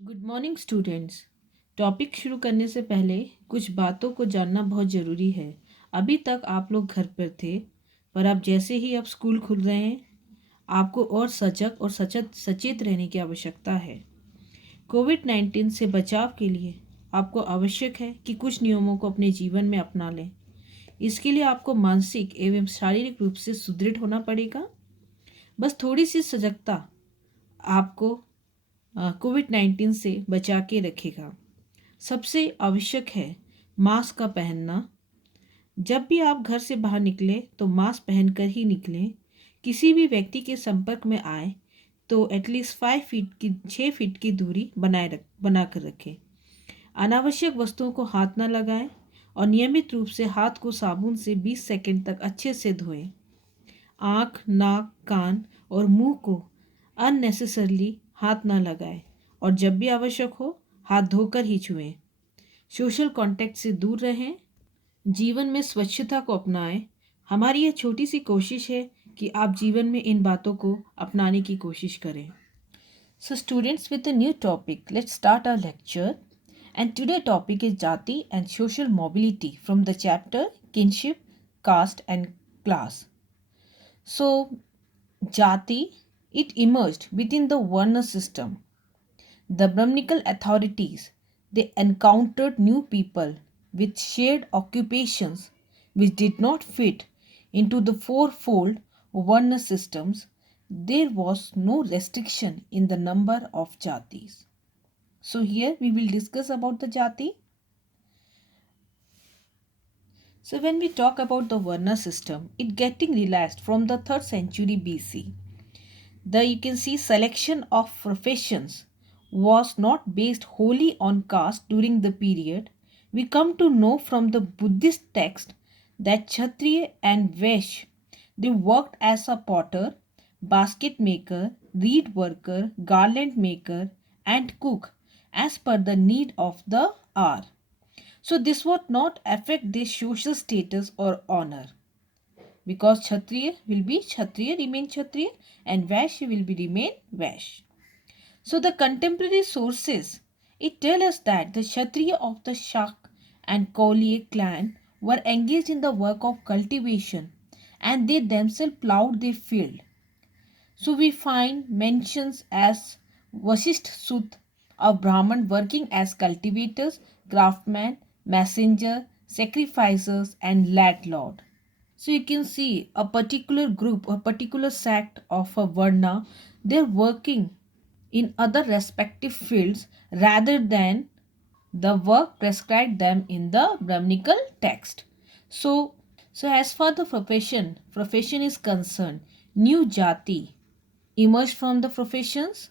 Good morning students. Topic शुरू करने से पहले कुछ बातों को जानना बहुत ज़रूरी है। अभी तक आप लोग घर पर थे, पर अब जैसे ही अब स्कूल खुल रहे हैं, आपको और सजग और सचेत रहने की आवश्यकता है। कोविड-19 से बचाव के लिए आपको आवश्यक है कि कुछ नियमों को अपने जीवन में अपना लें। इसके लिए आपको मानसिक एवं शारीरिक रूप से सुदृढ़ होना पड़ेगा। बस थोड़ी सी सजगता आपको कोविड-19 से बचा के रखेगा। सबसे आवश्यक है मास्क का पहनना। जब भी आप घर से बाहर निकलें तो मास्क पहनकर ही निकलें। किसी भी व्यक्ति के संपर्क में आए तो एटलीस्ट 6 फीट की दूरी बना कर रखें। अनावश्यक वस्तुओं को हाथ न लगाएं और नियमित रूप से हाथ को साबुन से 20 सेकंड तक अच्छे से धोएं। आँख, नाक, कान और मुंह को अननेसेसरली हाथ न लगाएं और जब भी आवश्यक हो हाथ धोकर ही छुएं। सोशल कांटेक्ट से दूर रहें। जीवन में स्वच्छता को अपनाएं। हमारी यह छोटी सी कोशिश है कि आप जीवन में इन बातों को अपनाने की कोशिश करें। So students, with a new topic, let's start our lecture. And today topic is Jati and social mobility from the chapter Kinship, Caste and Class. So Jati, it emerged within the Varna system. The Brahminical authorities, they encountered new people with shared occupations which did not fit into the fourfold Varna systems. There was no restriction in the number of jatis. So here we will discuss about the jati. So when we talk about the Varna system, it getting relaxed from the 3rd century BC. You can see selection of professions was not based wholly on caste during the period. We come to know from the Buddhist text that Kshatriya and Vaishya, they worked as a potter, basket maker, reed worker, garland maker and cook as per the need of the hour. So this would not affect their social status or honor, because Kshatriya will be Kshatriya, remain Kshatriya, and Vaishya will be remain Vaishya. So the contemporary sources, it tell us that the Kshatriya of the Shak and Kauliya clan were engaged in the work of cultivation and they themselves plowed their field. So we find mentions as Vasisht Sut of Brahman working as cultivators, craftsmen, messenger, sacrificers and landlord. So you can see a particular group, a particular sect of a Varna, they're working in other respective fields rather than the work prescribed them in the Brahminical text. So, as far the profession is concerned, new jati emerged from the professions.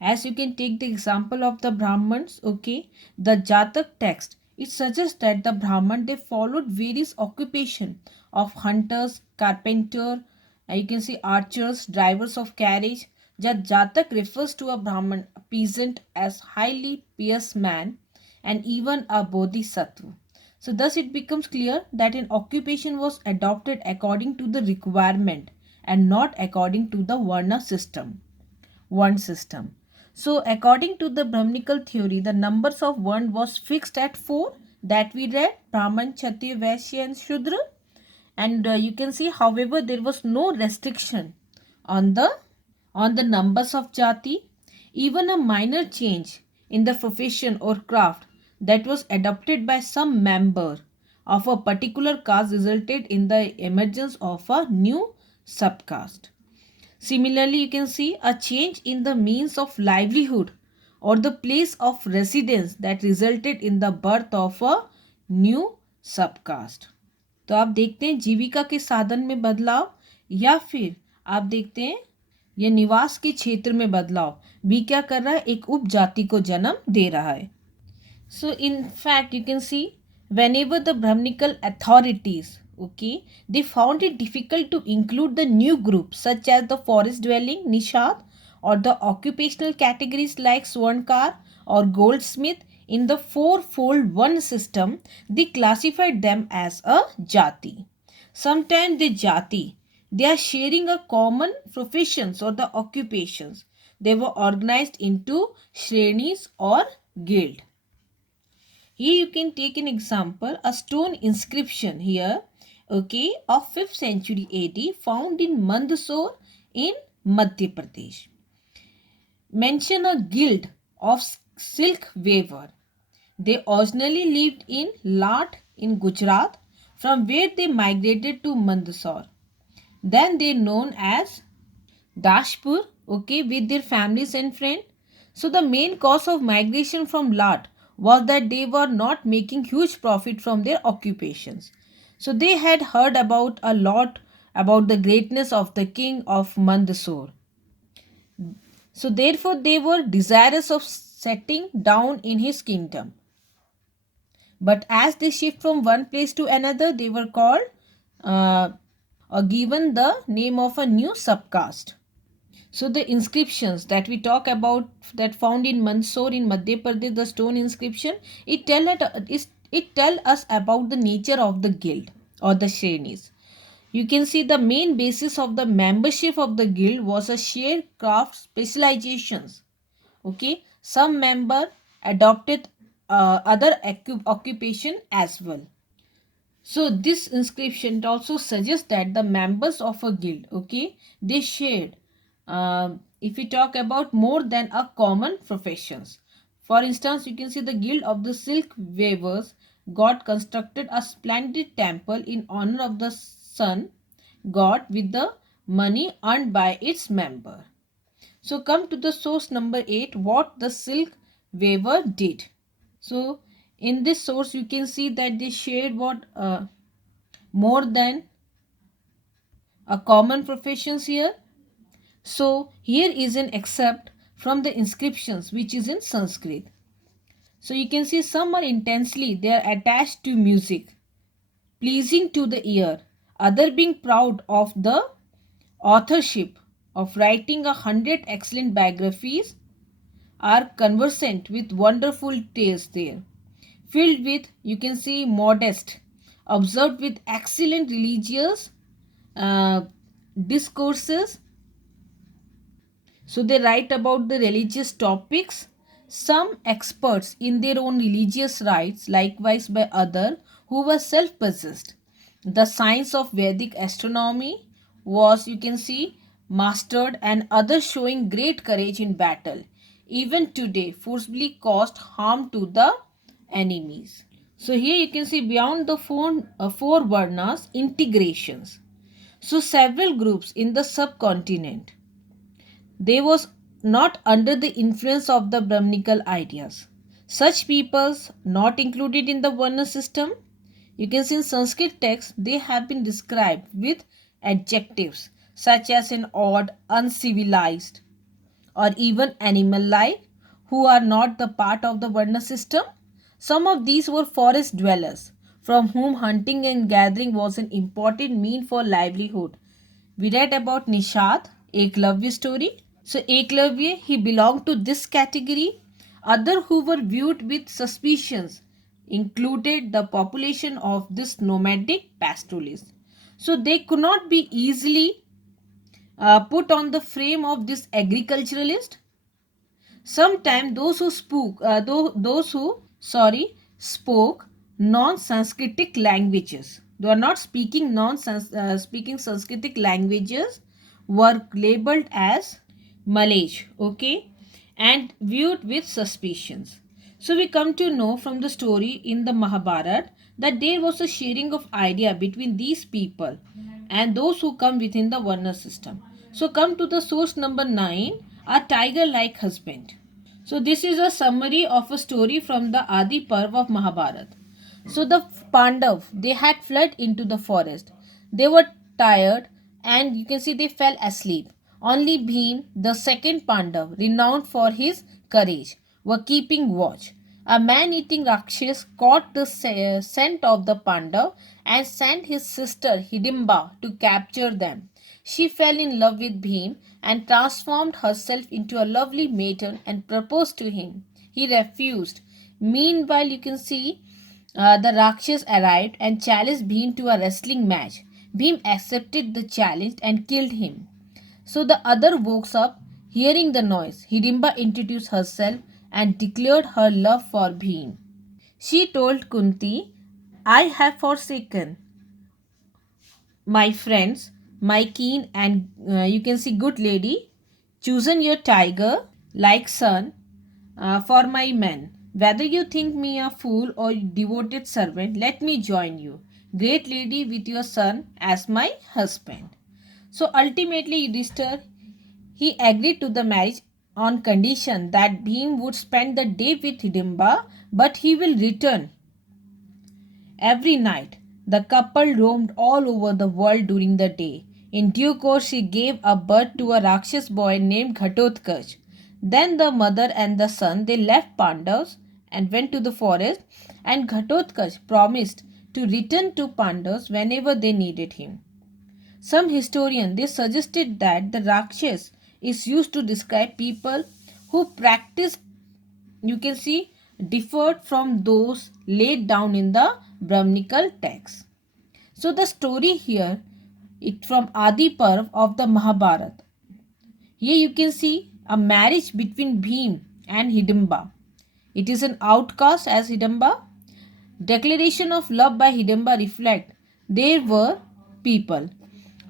As you can take the example of the Brahmins, okay, the Jatak text, it suggests that the Brahman, they followed various occupation of hunters, carpenter, you can see archers, drivers of carriage. Jatak refers to a Brahman, a peasant, as highly pious man and even a bodhisattva. So thus it becomes clear that an occupation was adopted according to the requirement and not according to the Varna system. One system. So according to the Brahminical theory, the numbers of one was fixed at 4 that we read, Brahman, Kshatriya, Vaishya and Shudra. And you can see, however, there was no restriction on the numbers of jati. Even a minor change in the profession or craft that was adopted by some member of a particular caste resulted in the emergence of a new subcaste. Similarly, you can see a change in the means of livelihood or the place of residence that resulted in the birth of a new subcaste. तो आप देखते हैं जीविका के साधन में बदलाव या फिर आप देखते हैं यह निवास के क्षेत्र में बदलाव भी क्या कर रहा है, एक उपजाति को जन्म दे रहा है. So in fact you can see whenever the Brahminical authorities, okay, they found it difficult to include the new groups such as the forest dwelling Nishad or the occupational categories like Swarnkar or goldsmith in the fourfold one system, they classified them as a jati. Sometimes the jati, they are sharing a common professions or the occupations. they were organized into shrenis or guild. Here you can take an example, a stone inscription here, okay, of 5th century AD found in Mandsaur in Madhya Pradesh. Mention a guild of silk weaver. They originally lived in Lat in Gujarat, from where they migrated to Mandsaur. Then they known as Dashpur, okay, with their families and friends. So the main cause of migration from Lat was that they were not making huge profit from their occupations. So they had heard about a lot about the greatness of the king of Mandsaur. So therefore they were desirous of settling down in his kingdom. But as they shift from one place to another, they were called or given the name of a new subcaste. So the inscriptions that we talk about that found in Mandsaur in Madhya Pradesh, the stone inscription, it tell us about the nature of the guild or the shrenis. You can see the main basis of the membership of the guild was a shared craft specializations. Okay, some member adopted other occupation as well. So this inscription also suggests that the members of a guild, okay, they shared, if we talk about more than a common professions. For instance, you can see the guild of the silk weavers god constructed a splendid temple in honor of the sun god with the money earned by its member. So come to the source number 8, what the silk weaver did. So in this source you can see that they shared what more than a common professions here. So here is an excerpt from the inscriptions which is in Sanskrit. So you can see some are intensely, they are attached to music, pleasing to the ear, other being proud of the authorship of writing 100 excellent biographies, are conversant with wonderful tales there, filled with, you can see, modest, observed with excellent religious uh, discourses. So they write about the religious topics, some experts in their own religious rites, likewise by other who were self-possessed. The science of Vedic astronomy was, you can see, mastered, and others showing great courage in battle, even today forcibly caused harm to the enemies. So here you can see beyond the four varnas, integrations. So several groups in the subcontinent, they was not under the influence of the Brahminical ideas. Such peoples not included in the Varna system. You can see in Sanskrit text they have been described with adjectives such as an odd, uncivilized, or even animal-like, who are not the part of the Varna system. Some of these were forest dwellers, from whom hunting and gathering was an important mean for livelihood. We read about Nishad, Eklavya story. So Eklavya, he belonged to this category. Other who were viewed with suspicions included the population of this nomadic pastoralists. So they could not be easily put on the frame of this agriculturalist. Sometimes those who spoke non-Sanskritic languages. They are not speaking speaking Sanskritic languages, were labeled as Malay, okay, and viewed with suspicions. So we come to know from the story in the Mahabharata that there was a sharing of idea between these people and those who come within the Varna system. So come to the source number 9, a tiger-like husband. So this is a summary of a story from the Adi Parv of Mahabharata. So the Pandav, they had fled into the forest. They were tired and you can see they fell asleep. Only Bhim, the second Pandav, renowned for his courage, were keeping watch. A man-eating Rakshas caught the scent of the Pandav and sent his sister Hidimba to capture them. She fell in love with Bhim and transformed herself into a lovely maiden and proposed to him. He refused. Meanwhile, you can see the Rakshas arrived and challenged Bhim to a wrestling match. Bhim accepted the challenge and killed him. So the other woke up. Hearing the noise, Hidimba introduced herself and declared her love for Bhim. She told Kunti, I have forsaken my friends, my keen and you can see good lady, chosen your tiger like son for my men. Whether you think me a fool or devoted servant, let me join you, great lady, with your son as my husband. So ultimately, Yudhishthir he agreed to the marriage on condition that Bhim would spend the day with Hidimba, but he will return every night. The couple roamed all over the world during the day. In due course, she gave a birth to a Rakshas boy named Ghatotkacha. Then the mother and the son they left Pandavas and went to the forest, and Ghatotkacha promised to return to Pandavas whenever they needed him. Some historians they suggested that the Rakshas is used to describe people who practice, you can see, differed from those laid down in the Brahmanical text. So the story here it from Adi Parv of the Mahabharata. Here you can see a marriage between Bhim and Hidimba. It is an outcast as Hidimba. Declaration of love by Hidimba reflect there were people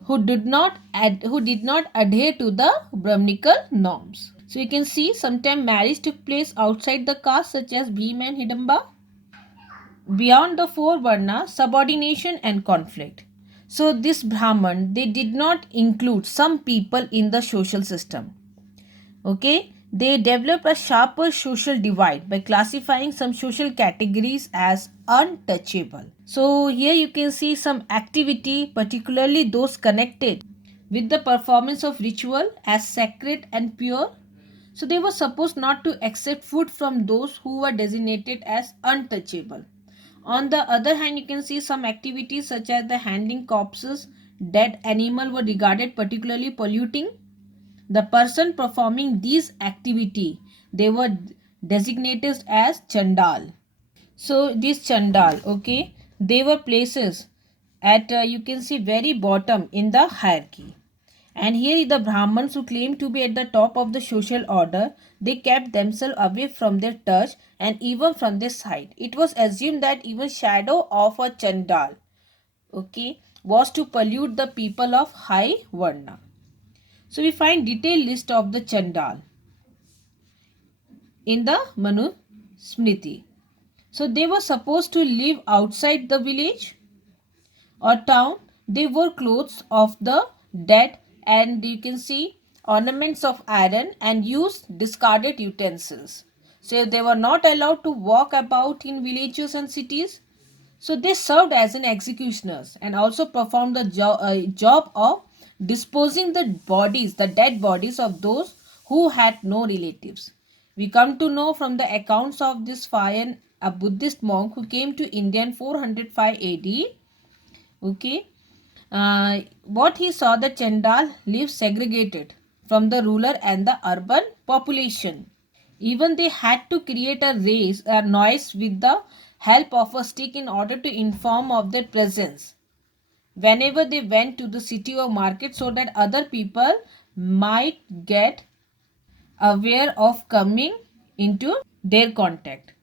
who did not adhere to the Brahmanical norms. So you can see sometime marriage took place outside the caste such as Bhim and Hidimba. Beyond the four varna, subordination and conflict. So this Brahman, they did not include some people in the social system. Okay, they developed a sharper social divide by classifying some social categories as untouchable. So here you can see some activity, particularly those connected with the performance of ritual as sacred and pure. So they were supposed not to accept food from those who were designated as untouchable. On the other hand, you can see some activities such as the handling corpses, dead animal were regarded particularly polluting. The person performing these activity, they were designated as Chandal. So these Chandal, okay, they were places at you can see very bottom in the hierarchy. And here the Brahmins who claimed to be at the top of the social order, they kept themselves away from their touch and even from their sight. It was assumed that even shadow of a Chandal, okay, was to pollute the people of high Varna. So we find detailed list of the Chandal in the Manu Smriti. So they were supposed to live outside the village or town. They wore clothes of the dead and you can see ornaments of iron and used discarded utensils. So they were not allowed to walk about in villages and cities. So they served as an executioners and also performed the job of disposing the dead bodies of those who had no relatives. We come to know from the accounts of this Phayan, a Buddhist monk who came to India in 405 AD. Okay, what he saw the Chandal live segregated from the rural and the urban population. Even they had to create a noise with the help of a stick in order to inform of their presence whenever they went to the city or market so that other people might get aware of coming into their contact.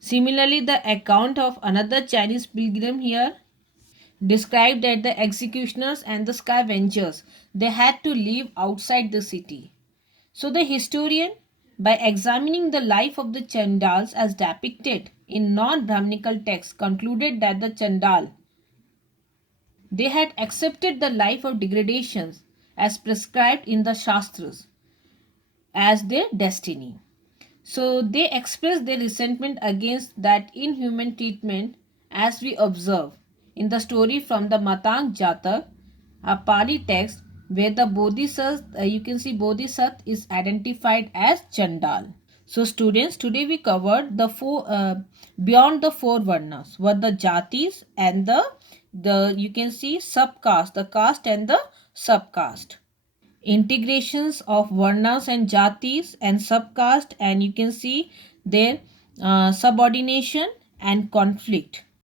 Similarly, the account of another Chinese pilgrim here described that the executioners and the scavengers they had to live outside the city. So the historian, by examining the life of the Chandals as depicted in non-Brahminical texts, concluded that the Chandal they had accepted the life of degradations as prescribed in the Shastras as their destiny. So they expressed their resentment against that inhuman treatment as we observe in the story from the Matang Jatak, a Pali text where the Bodhisattva, you can see Bodhisattva is identified as Chandal. So students, today we covered the beyond the four varnas were the jatis and the you can see subcaste, the caste and the subcaste. Integrations of varnas and jatis and subcaste and you can see their subordination and conflict.